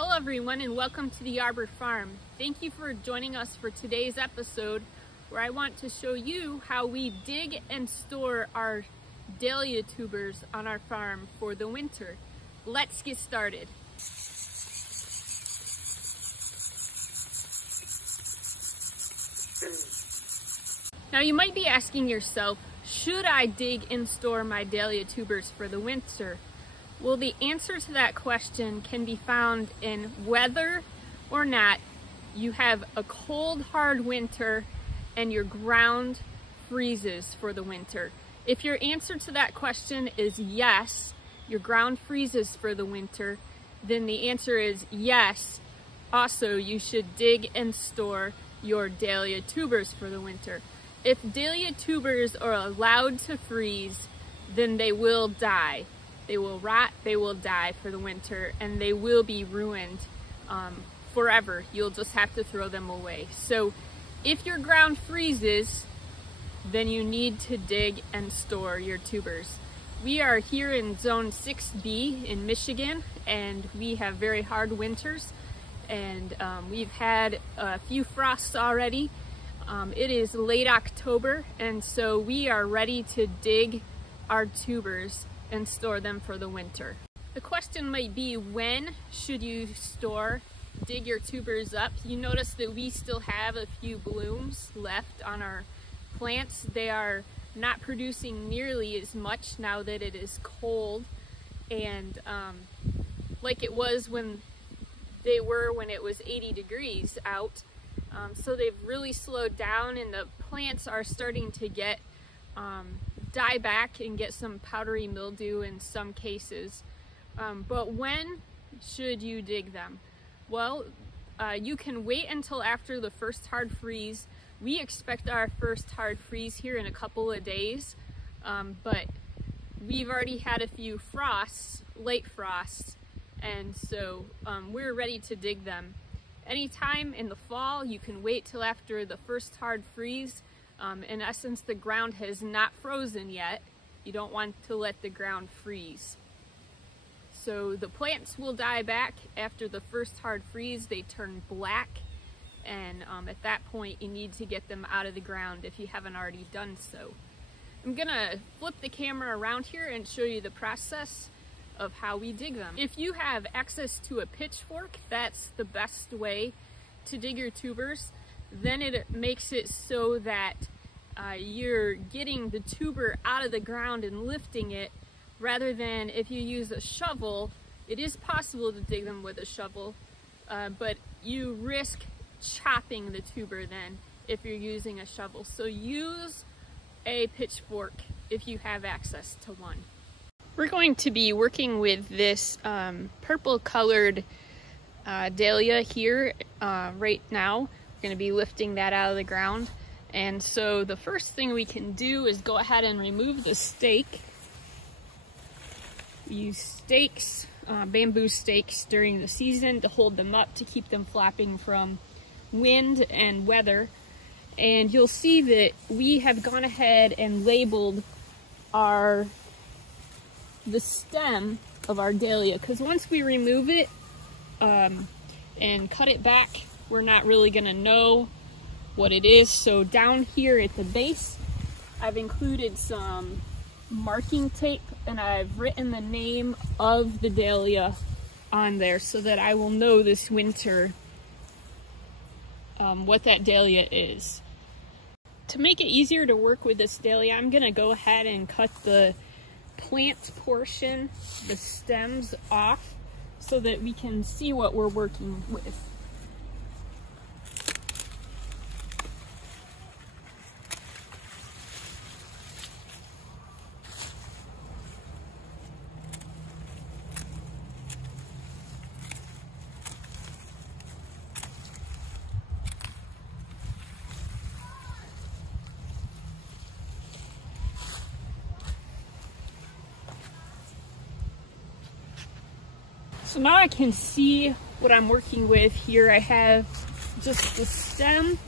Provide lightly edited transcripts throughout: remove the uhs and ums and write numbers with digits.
Hello everyone and welcome to the Arbor Farm. Thank you for joining us for today's episode where I want to show you how we dig and store our dahlia tubers on our farm for the winter. Let's get started. Now you might be asking yourself, should I dig and store my dahlia tubers for the winter? Well, the answer to that question can be found in whether or not you have a cold, hard winter and your ground freezes for the winter. If your answer to that question is yes, your ground freezes for the winter, then the answer is yes. Also, you should dig and store your dahlia tubers for the winter. If dahlia tubers are allowed to freeze, then they will die. They will rot, they will die for the winter, and they will be ruined forever. You'll just have to throw them away. So if your ground freezes, then you need to dig and store your tubers. We are here in Zone 6B in Michigan, and we have very hard winters, and we've had a few frosts already. It is late October, and so we are ready to dig our tubers and store them for the winter. The question might be, when should you dig your tubers up? You notice that we still have a few blooms left on our plants. They are not producing nearly as much now that it is cold, and like it was when it was 80 degrees out. So they've really slowed down, and the plants are starting to get die back and get some powdery mildew in some cases. But when should you dig them? Well, you can wait until after the first hard freeze. We expect our first hard freeze here in a couple of days, but we've already had a few frosts, late frosts, and so we're ready to dig them. Anytime in the fall, you can wait till after the first hard freeze. In essence, the ground has not frozen yet. You don't want to let the ground freeze. So the plants will die back after the first hard freeze. They turn black, and at that point you need to get them out of the ground if you haven't already done so. I'm gonna flip the camera around here and show you the process of how we dig them. If you have access to a pitchfork, that's the best way to dig your tubers. Then it makes it so that you're getting the tuber out of the ground and lifting it, rather than if you use a shovel. It is possible to dig them with a shovel, but you risk chopping the tuber then if you're using a shovel. So use a pitchfork if you have access to one. We're going to be working with this purple colored dahlia here right now. Going to be lifting that out of the ground, and so the first thing we can do is go ahead and remove the stake. We use stakes, bamboo stakes during the season to hold them up, to keep them flapping from wind and weather. And you'll see that we have gone ahead and labeled the stem of our dahlia, because once we remove it and cut it back, we're not really gonna know what it is. So down here at the base, I've included some marking tape, and I've written the name of the dahlia on there so that I will know this winter what that dahlia is. To make it easier to work with this dahlia, I'm gonna go ahead and cut the plant portion, the stems, off so that we can see what we're working with. So now I can see what I'm working with here. I have just the stem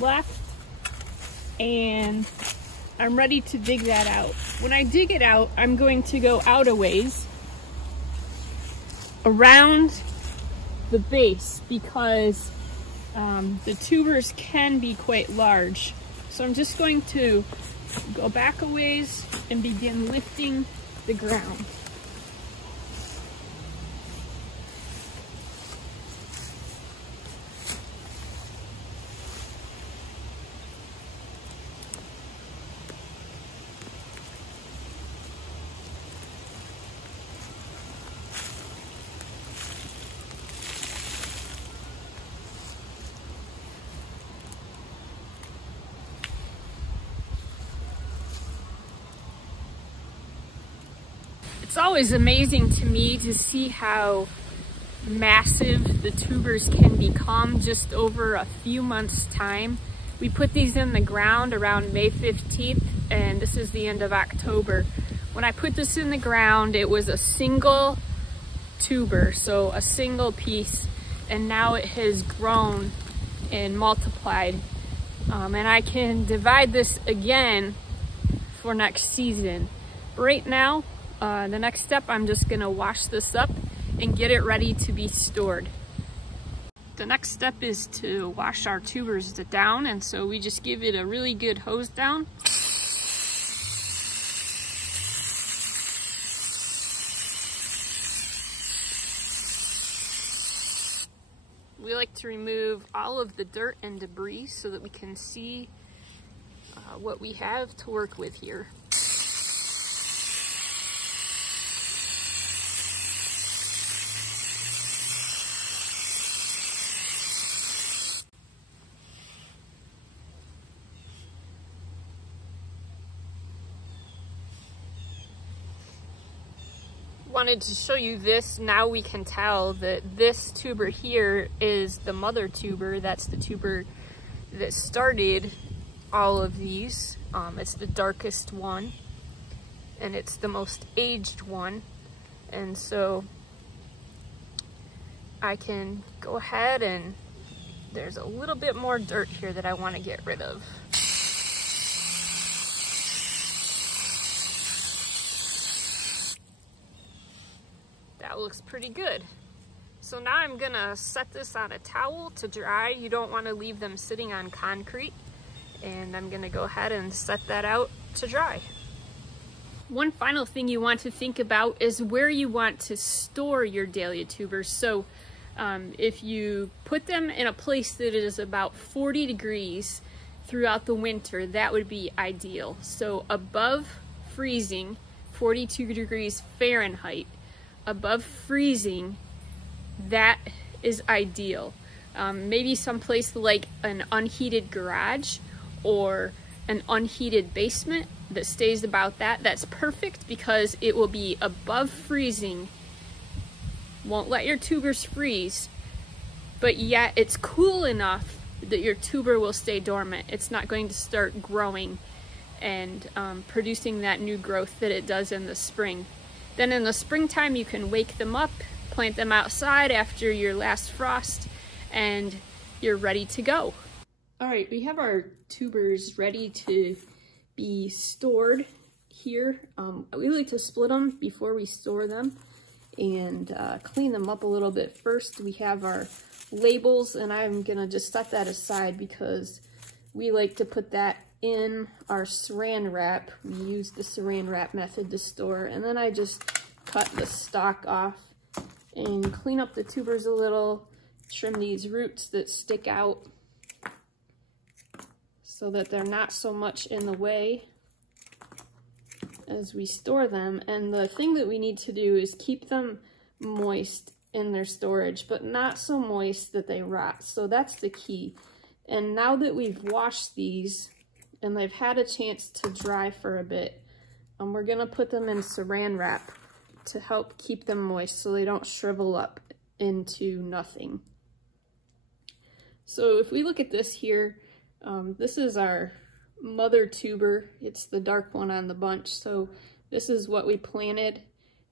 left, and I'm ready to dig that out. When I dig it out, I'm going to go out a ways around the base because the tubers can be quite large. So I'm just going to go back a ways and begin lifting the ground. It's always amazing to me to see how massive the tubers can become just over a few months' time. We put these in the ground around May 15th, and this is the end of October. When I put this in the ground, it was a single tuber, so a single piece, and now it has grown and multiplied. And I can divide this again for next season. Right now, the next step, I'm just gonna wash this up and get it ready to be stored. The next step is to wash our tubers down, and so we just give it a really good hose down. We like to remove all of the dirt and debris so that we can see what we have to work with here. Wanted to show you this. Now we can tell that this tuber here is the mother tuber. That's the tuber that started all of these. It's the darkest one, and it's the most aged one. And so I can go ahead, and there's a little bit more dirt here that I want to get rid of. That looks pretty good. So now I'm gonna set this on a towel to dry. You don't want to leave them sitting on concrete. And I'm gonna go ahead and set that out to dry. One final thing you want to think about is where you want to store your dahlia tubers. So if you put them in a place that is about 40 degrees throughout the winter, that would be ideal. So above freezing, 42 degrees Fahrenheit, above freezing, that is ideal. Maybe someplace like an unheated garage or an unheated basement that stays about that. That's perfect because it will be above freezing, won't let your tubers freeze, but yet it's cool enough that your tuber will stay dormant. It's not going to start growing and producing that new growth that it does in the spring. Then in the springtime, you can wake them up, plant them outside after your last frost, and you're ready to go. All right, we have our tubers ready to be stored here. We like to split them before we store them and clean them up a little bit first. We have our labels, and I'm gonna just set that aside because we like to put that in our saran wrap. We use the saran wrap method to store, and then I just cut the stalk off and clean up the tubers a little, trim these roots that stick out so that they're not so much in the way as we store them. And the thing that we need to do is keep them moist in their storage, but not so moist that they rot. So that's the key. And now that we've washed these and they've had a chance to dry for a bit, we're gonna put them in saran wrap to help keep them moist so they don't shrivel up into nothing. So if we look at this here, this is our mother tuber. It's the dark one on the bunch. So this is what we planted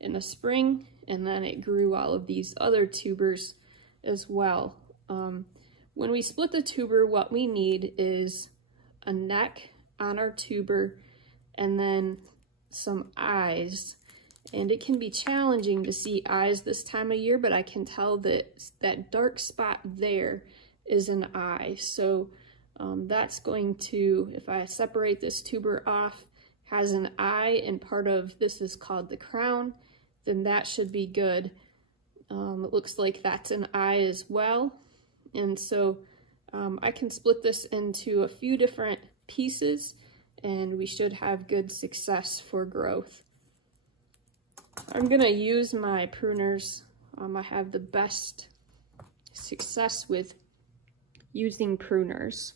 in the spring, and then it grew all of these other tubers as well. When we split the tuber, what we need is a neck on our tuber and then some eyes. And it can be challenging to see eyes this time of year, but I can tell that that dark spot there is an eye. So that's going to, if I separate this tuber off, has an eye, and part of this is called the crown, then that should be good. It looks like that's an eye as well. And so I can split this into a few different pieces, and we should have good success for growth. I'm gonna use my pruners. I have the best success with using pruners.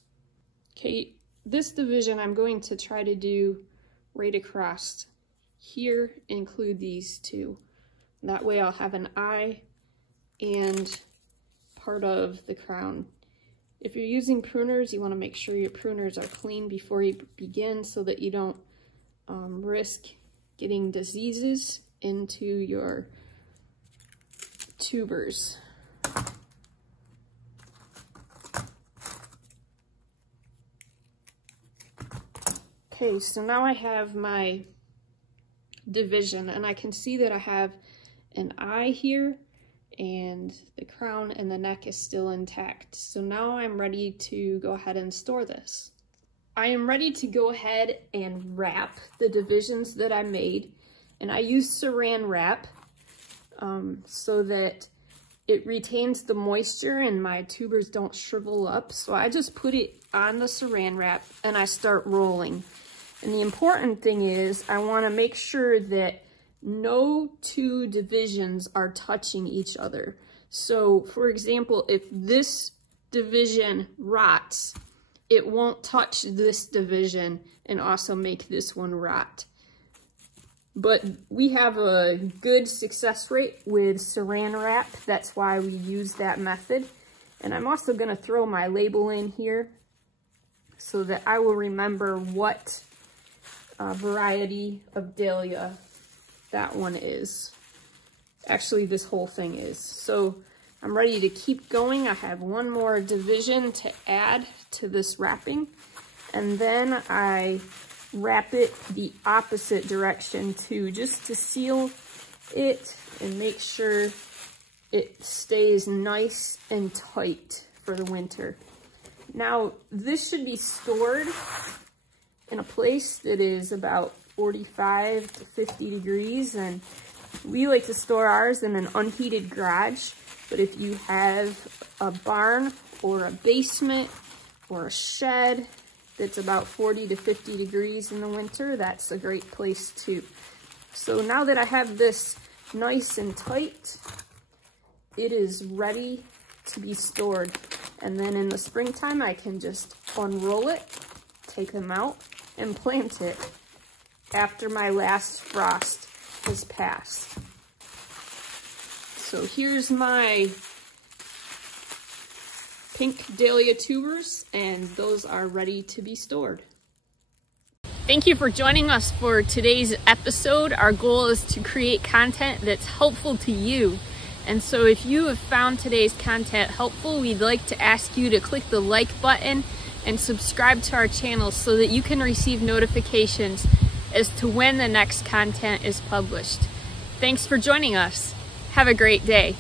Okay, this division I'm going to try to do right across here, include these two. That way I'll have an eye and part of the crown. If you're using pruners, you want to make sure your pruners are clean before you begin so that you don't risk getting diseases into your tubers. Okay, so now I have my division, and I can see that I have an eye here, and the crown and the neck is still intact. So now I'm ready to go ahead and store this. I am ready to go ahead and wrap the divisions that I made, and I use saran wrap so that it retains the moisture and my tubers don't shrivel up. So I just put it on the saran wrap and I start rolling. And the important thing is I want to make sure that no two divisions are touching each other. So for example, if this division rots, it won't touch this division and also make this one rot. But we have a good success rate with saran wrap. That's why we use that method. And I'm also going to throw my label in here so that I will remember what variety of dahlia that one is. Actually, this whole thing is. So I'm ready to keep going. I have one more division to add to this wrapping. And then I wrap it the opposite direction too, just to seal it and make sure it stays nice and tight for the winter. Now, this should be stored in a place that is about 45 to 50 degrees, and we like to store ours in an unheated garage. But if you have a barn or a basement or a shed that's about 40 to 50 degrees in the winter, that's a great place too. So now that I have this nice and tight, it is ready to be stored. And then in the springtime, I can just unroll it, take them out, and plant it after my last frost has passed. So here's my pink dahlia tubers, and those are ready to be stored. Thank you for joining us for today's episode. Our goal is to create content that's helpful to you. And so if you have found today's content helpful, we'd like to ask you to click the like button and subscribe to our channel so that you can receive notifications as to when the next content is published. Thanks for joining us. Have a great day.